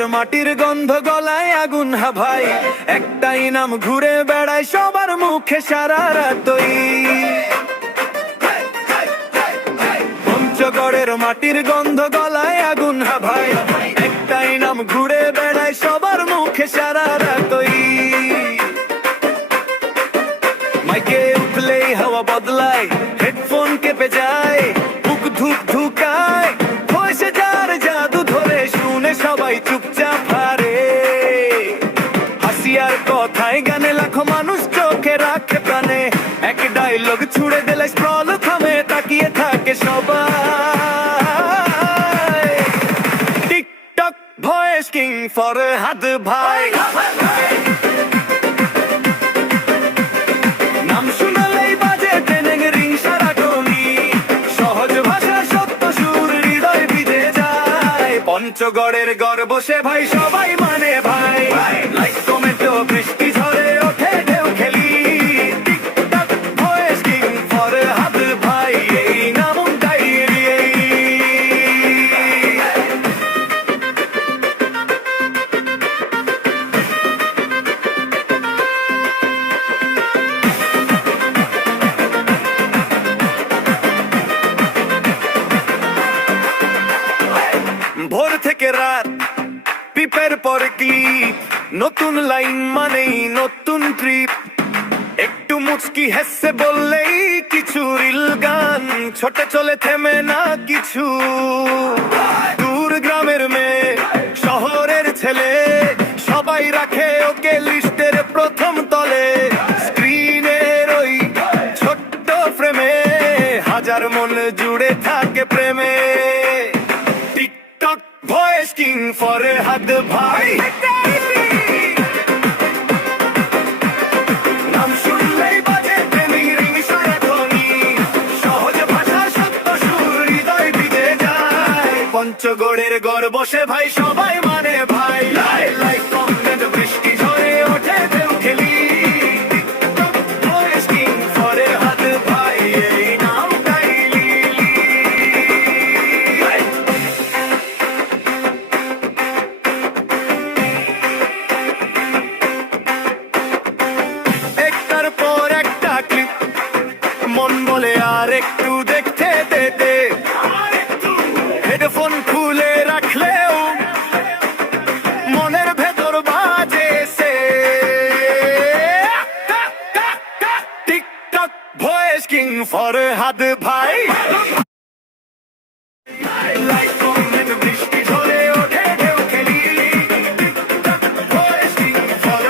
পঞ্চগড়ের মাটির গন্ধ গলায় আগুন হাভাই, একটাই নাম ঘুরে বেড়ায় সবার মুখে সারা রাতই। পঞ্চগড়ের মাটির গন্ধ গলায় আগুন হাভাই, একটাই নাম ঘুরে বেড়ায় সবার মুখে সারা রাতই। মাইকে উঠলেই হাওয়া বদলায়, হেডফোন কেঁপে যায়, বুক ধুক ধুকায়, বসে যার জাদু ধরে শুনে সবাই চুপচাপ হারে। হাসি আর কথায় গানে লাখো মানুষ চোখে রাখে প্রাণে, এক ডায়লগ ছুড়ে দিলে স্ক্রল থামে, তাকিয়ে থাকে সবাই। টিকটক ভয়েস কিং ফরহাদ ভাই, নাম শুনলেই বাজে ট্রেনিং রিং সারাটনি, সহজ ভাষা সত্য সুর হৃদয় ভিজে যায়। পঞ্চগড়ের গর্ব সে ভাই, সবাই মানে ভাই, লাইক কমেন্ট বৃষ্টি ঝরে ওঠে ঢেউ খেলি। টিকটক ভয়েস কিং ফরহাদ ভাই, এই নামটাই ভোর থেকে রাত, পিপের পর ক্লিপ, নতুন লাইন মানেই নতুন ট্রিপ। একটু মুচকি হেসে বললেই কিছু রিল গান, ছোটে চলে থেমে না কিছু। দূর গ্রামের মেয়ে, শহরের ছেলে, সবাই রাখে ওকে লিস্টের প্রথম তলে। স্ক্রিনের ওই ছোট্ট ফ্রেমে হাজার মন জুড়ে থাকে প্রেমে। টিকটক ভয়েস কিং ফরহাদ ভাই, নাম শুনলেই বাজে ট্রেনিং রিং সারাটনি, সহজ ভাষা সত্য সুর হৃদয় ভিজে যায়। পঞ্চগড়ের গর্ব সে ভাই, সবাই মানে ভাই, লাইক কমেন্ট বৃষ্টি ঝরে ওঠে ঢেউ খেলি। টিকটক ভয়েস কিং ফরহাদ ভাই, এই নামটাই লিলি। একটার পর একটা ক্লিপ, মন বলে আর একটু দেখতে দে। হেডফোন খুলে রাখলেও মনের ভেতর বাজে সে। টিকটক ভয়েস কিং ফরহাদ ভাই।